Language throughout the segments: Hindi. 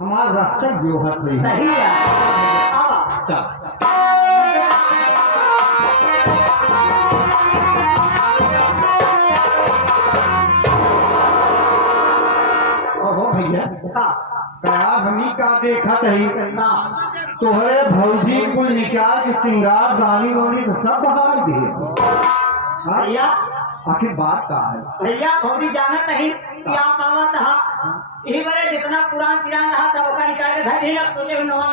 हमारा रास्ता जो है सही है। चल ओहो भैया यार हमी का देखत ही तोहरे भौजी कुल निकाल के श्रृंगार दानी वानी तो सब बहाई दे भैया आखिर बात का है भैया भौजी जानत नहीं क्या मामा था यही बड़े जितना पुरान चिरान रहा सब का निकाल के धर नहीं सोचे नवा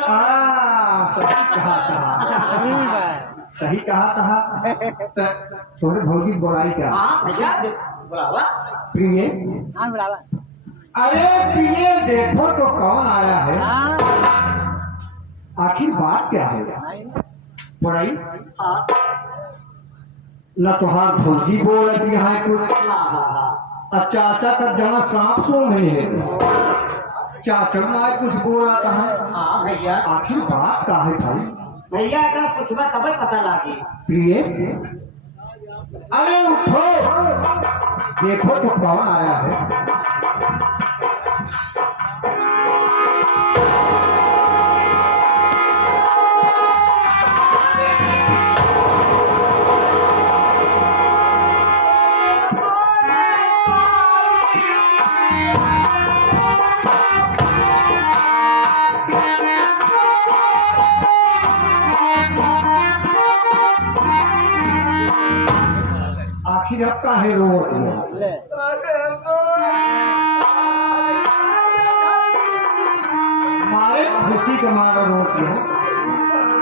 सही कहा था तोहरे भौजी बोलाई क्या हाँ भैया बुलावा प्रिय हाँ बुलावा। अरे प्रिय देखो तो कौन आया है हाँ आखिर बात क्या है पढ़ाई हाँ न तुहार भौजी बोल रही है कुछ हाँ चाचा का जना सांप सो नहीं है चाचा माँ कुछ बोल रहा है हाँ भैया आखिर बात का है भाई भैया का पूछवा तब पता लागी प्रिय अरे उठो देखो तो कौन आया है आखिर अब का है रो ले मारे खुशी के मारे रो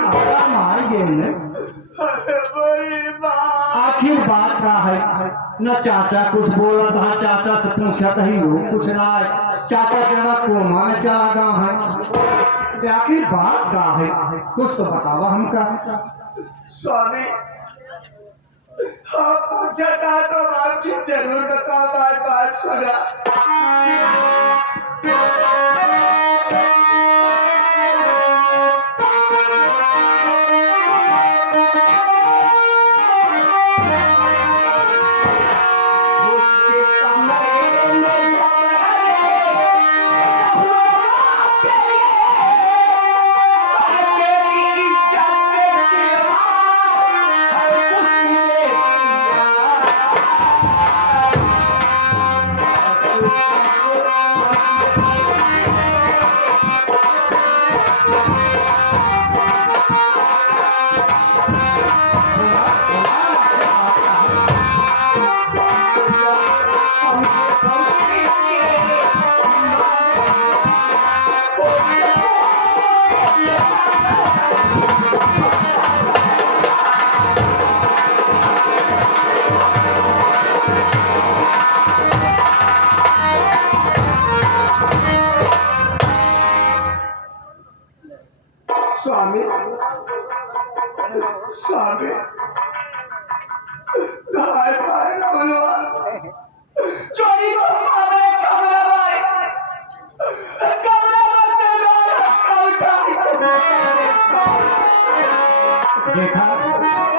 अपना मार गए आखिर बात का है न चाचा कुछ बोला था चाचा से पूछा कहीं लोग कुछ ना है चाचा तेरा कोमा में चला गया है तो आखिर बात का है कुछ तो बतावा हमका स्वामी हाँ पूछा था तो आपकी जरूर बता बार बार सुना उसके कमरे में तेरी इज्जत से खिलवाड़ हर उसने स्वामी स्वामी दाई भाई बोलवा चोरी छुपा में कमरा भाई कमरा में तेरा देखा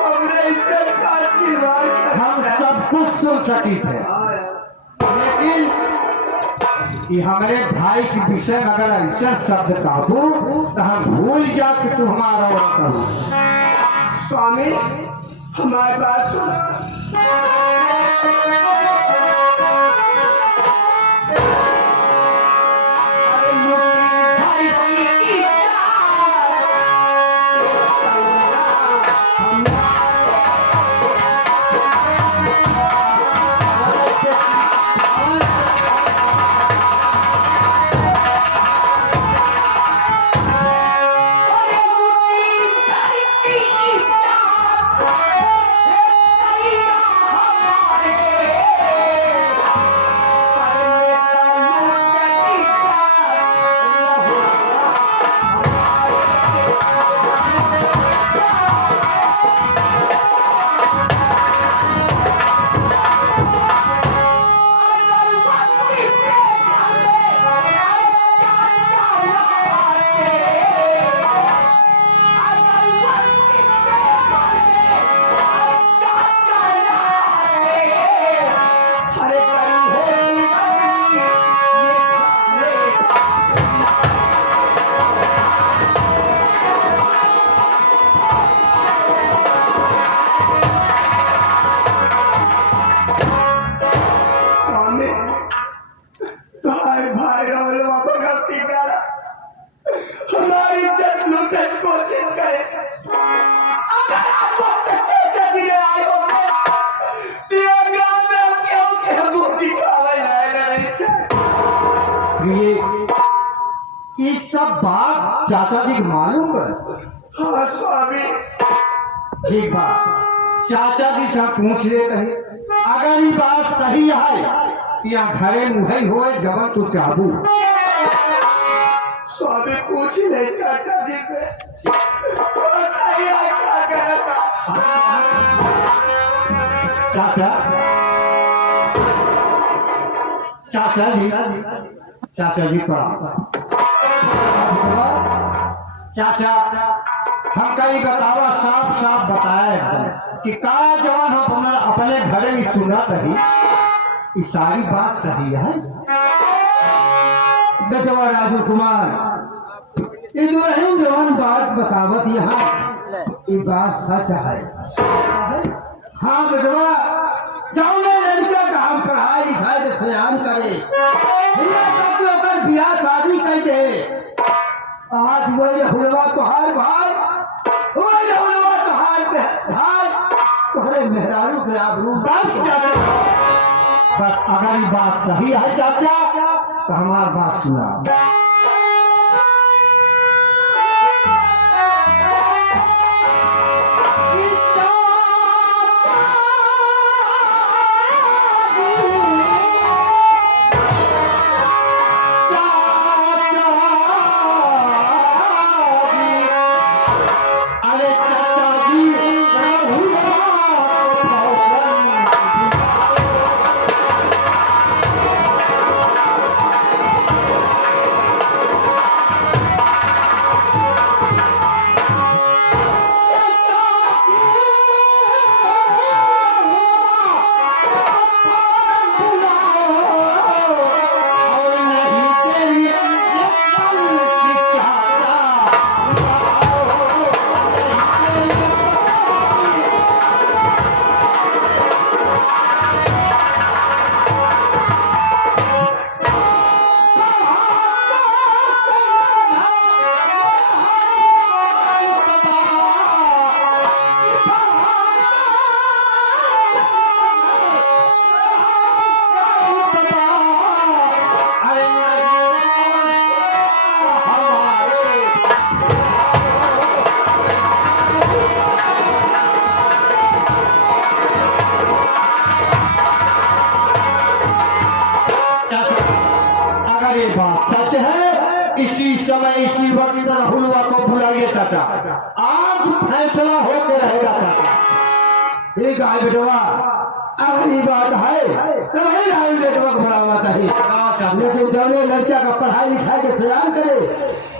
हमने इतने साथी बात हम सब कुछ सुन सकी थे लेकिन कि हमारे भाई के विषय में अगर ऐसा शब्द कहूँ तो हम भूल जाओ कि तू हमारा और कहो स्वामी हमारी बात सुनो अरे मुट्ठी भर की निकाला, हमारी इज्जत लूटने की कोशिश करे। अगर आप वक्त चाचा जी ने आए होंगे, तो ये गांव में हम क्यों क्या मुंह दिखावा जाएगा नहीं चाहिए। ये सब बात चाचा जी को मालूम कर। हाँ स्वामी। ठीक बात, चाचा जी से पूछ लेते हैं। अगर ये बात सही है तो यहाँ घरे मुहई होए जबन तू चाहू। स्वामी पूछ ले चाचा जी से, और सही है क्या कहा था। चाचा चाचा जी चाचा जी प्रणाम। चाचा हम कहीं बतावा, साफ साफ बताया एकदम कि का जवान हम अपने घरे में सुना तही ये सारी बात सही है। बेटवा राजू कुमार, ये जो है जवान बात बतावत यहाँ ये बात सच है। हाँ बेटवा, जाओगे लड़का का हम पढ़ाई लिखाई के सयान करे, बियाह शादी कर दे। आज वही हुलवा तोहार भाई, वही हुलवा तोहार भाई, तोहरे मेहरारू के आबरू बस। बस अगर ये बात सही है चाचा तो हमारी बात सुना। इसी समय इसी वक्त हुलवा को बुलाइए चाचा, आज फैसला होकर रहेगा चाचा। ठीक है बेटवा, अगर ये बात है तो वही राहुल बेटवा को बुलावा चाहिए। लेकिन जब लड़किया का पढ़ाई लिखाई के सयान करे,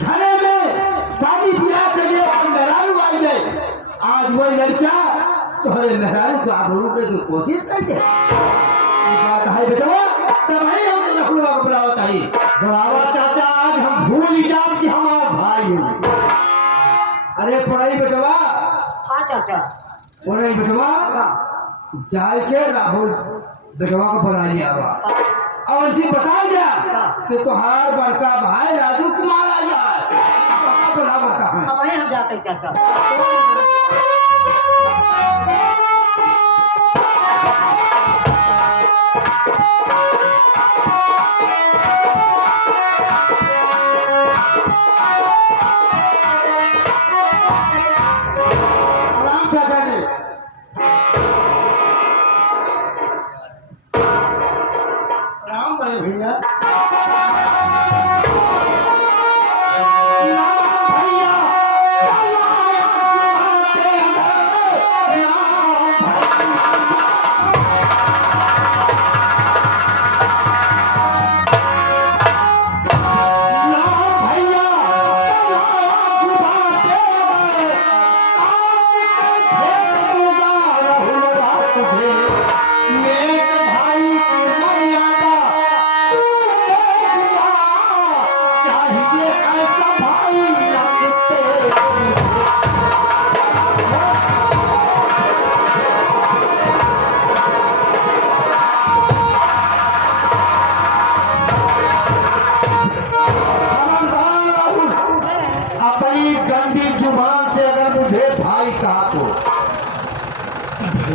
घरे में शादी ब्याह के लिए और मेहरारू आई जाए, आज वही लड़किया तुम्हारे मेहरारू को आबरू के जो कोशिश करके बात है बेटवा, तब वही हम हुलवा को बुलावा चाहिए। बुलावा चाचा, आज हम भूल जाओ कि हमारा भाई है। अरे पढ़ाई बेटवा। हाँ चाचा। पढ़ाई बेटवा, जाए के राहुल बेटवा को पढ़ा लिया और उसे बता दिया कि तुहार बड़का भाई राजू कुमार आया है, बुला बता है। अब वहीं हम जाते हैं चाचा।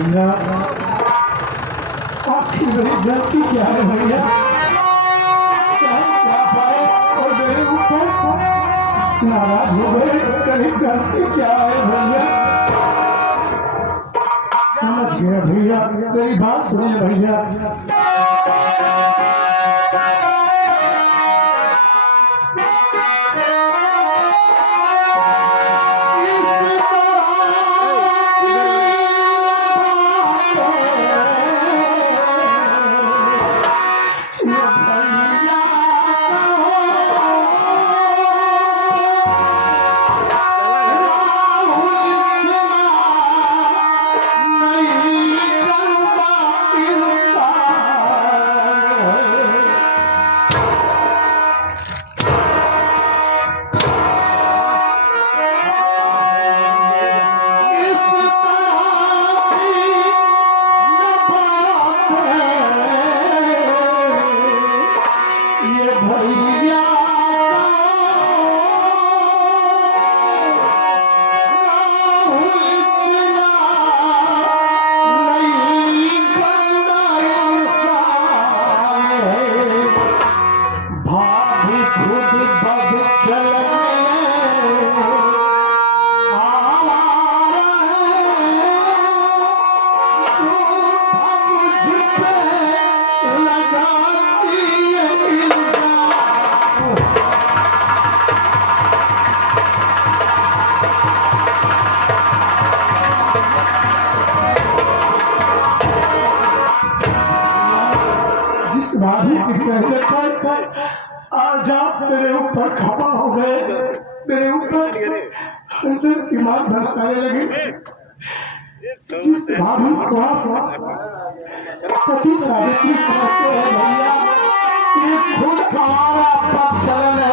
भैया आखिर मेरी गलती क्या है भैया? क्या पाए और मेरे ऊपर नाराज हो गए? मेरी गलती क्या है भैया? समझ गया भैया, मेरी बात सुनिए भैया। भाभी की कहने पर आज आप मेरे ऊपर खपा हो गए, मेरे ऊपर ईमान धरसाने लगे। जिस भाभी को आप सती सावित्री समझते हैं भैया, ये खुद हमारा पक्षलन है।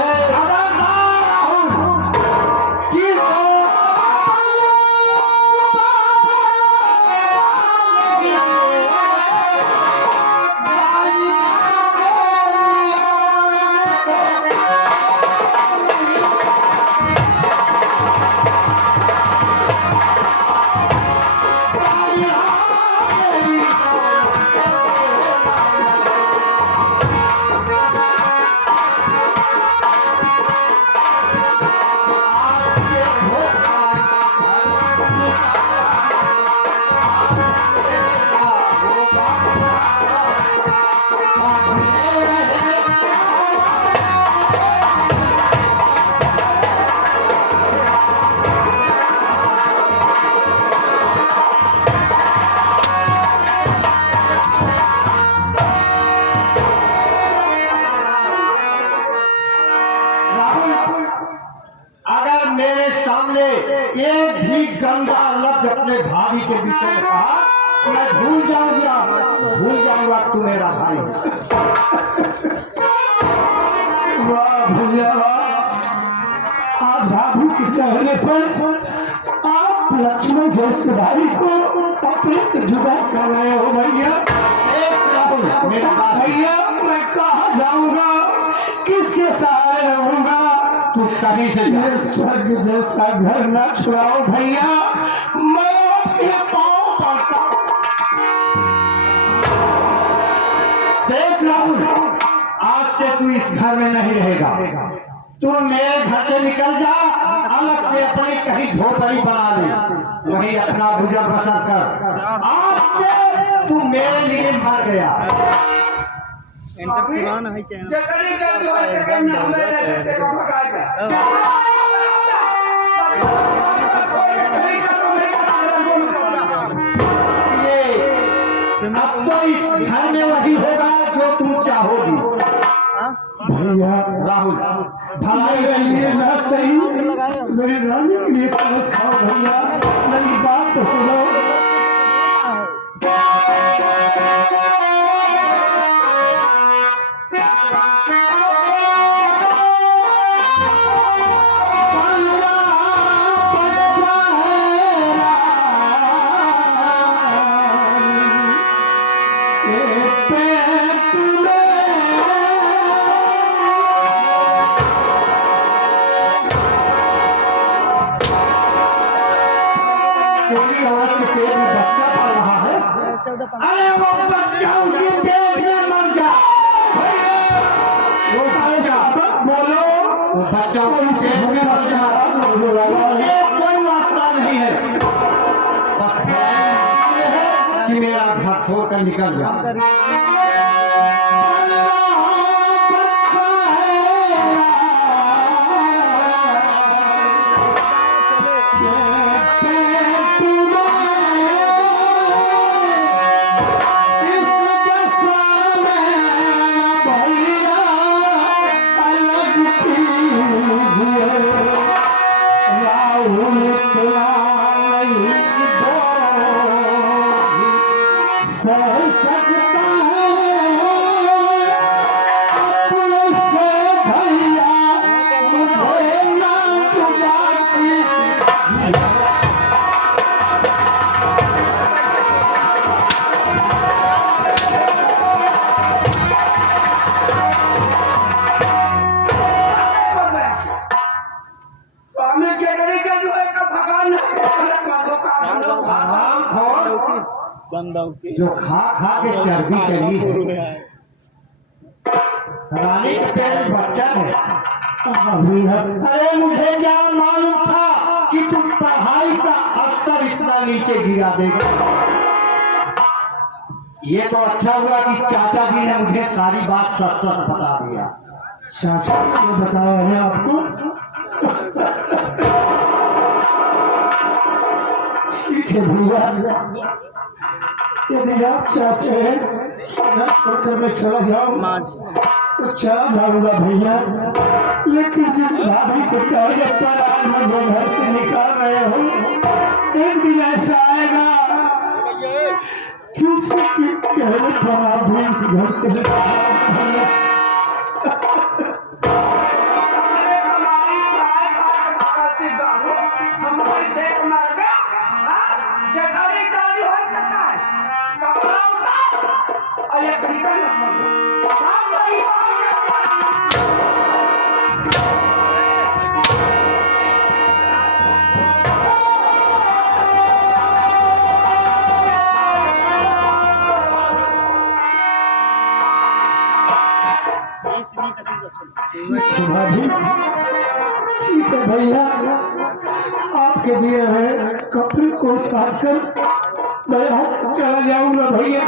अगर मेरे सामने एक भी गंदा लफ्ज अपने भाभी के विषय में कहा तो मैं भूल जाऊंगा तू मेरा भाई। वाह भैया आज भाभी के कहने पर आप लक्ष्मण जैसे भाई को अपने से जुदा कर रहे हो भैया। मेरा भैया मैं कहाँ जाऊंगा, किसके सहारे रहूंगा? तू कहीं से ये स्वर्ग जैसा घर न छुड़ाओ भैया, मैं आपके पाँव पड़ता। देख राहुल, आज से तू इस घर में नहीं रहेगा। तू मेरे घर से निकल जा, अलग से अपनी कहीं झोपड़ी बना ले, वहीं अपना गुजर बसर कर। आज से तू मेरे लिए मर गया। पुराना है चैनल अब तो इस घर में वही होगा जो तुम चाहोगी। भैया राहुल, भलाई के लिए ना सही मेरी रानी के लिए तरस खाओ भैया, मेरी बात तो सुनो। अरे वो बच्चा उसी पेट में मर जा। वो बच्चा बोलो, वो बच्चा उसी पेट में मर जा। कोई वास्ता नहीं है, बस कि मेरा घर छोड़कर निकल जा। स्वामी के डरे का जो है का भगवान जो खा खा के चर्बी चली है, रानी के पेट में बच्चा है। अरे मुझे क्या मालूम था कि तुम पढ़ाई का स्तर इतना नीचे गिरा देगा। ये तो अच्छा हुआ कि चाचा जी ने मुझे सारी बात सच सच बता दिया। चाचा ने बताया है आपको? ठीक है भैया, यदि आप चाहते हैं मैं छोड़कर मैं चला जाऊँ तो चला जाऊंगा भैया, लेकिन जिस भाभी को टारगेट पर आज मुझे घर से निकाल रहे हो, एक दिन ऐसा आएगा कि उसकी कहने पर आप भी इस घर से निकाल। ठीक है भैया, आपके दिए हैं कपड़े को उतार कर मैं चला जाऊंगा भैया।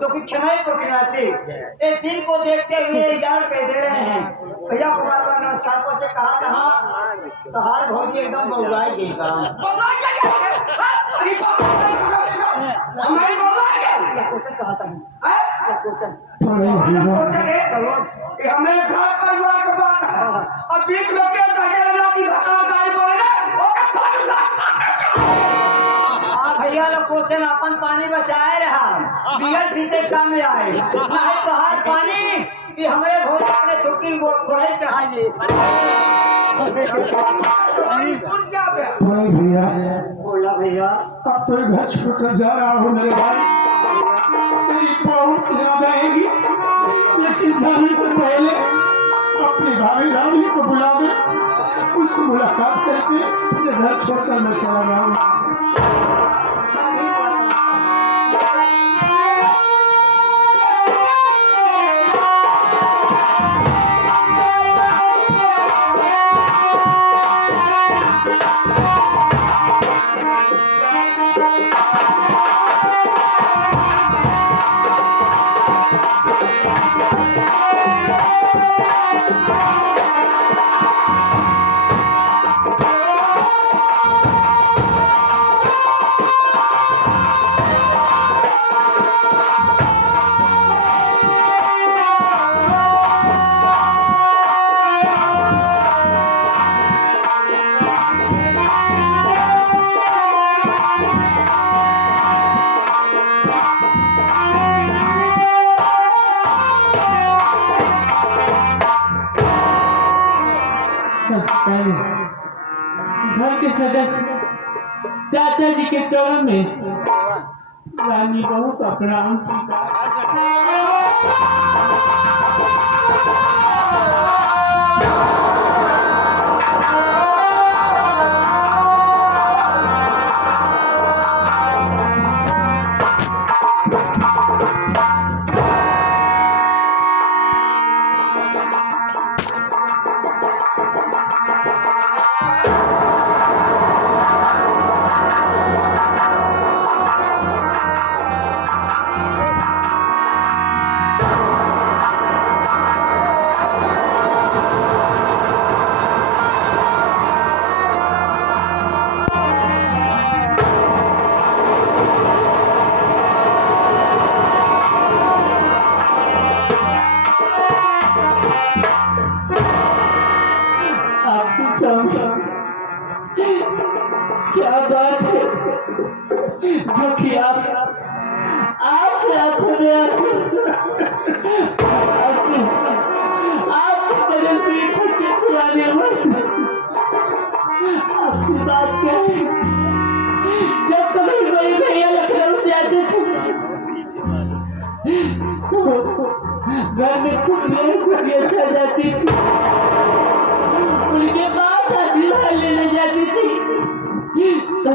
तो कि क्षमापुर के निवासी इस सीन को देखते हुए इजाजत कह दे रहे हैं। भैया को बार बार नमस्कार पहुंचे कहा कहा तो हार भौजी एकदम बहुराई गई कहा था हमें घर परिवार के बात है और बीच में क्या भैया लोग क्वेश्चन अपन पानी बचाए रहा बिगर सीधे काम में आए नहीं तो हर पानी कि हमारे भोज अपने छुट्टी गोड़े चढ़ाइए भैया बोला भैया अब तो घर छोड़कर जा रहा हूँ मेरे भाई, तेरी बहुत याद आएगी, लेकिन जाने से पहले अपनी भाभी रानी को बुला दे, उससे मुलाकात करके फिर घर छोड़कर मैं चला रहा हूँ। घर के सदस्य चाचा जी के चरण में रानी बहू का प्रणाम। क्या बात है जो कि आपके बगल में खट्टे पुराने वक्त आपकी बात क्या है? जब कभी कोई भैया लखनऊ से आते थे तो घर में खुशियाँ छा जाती थी, उनके बाद आशीर्वाद लेने जाती थी तो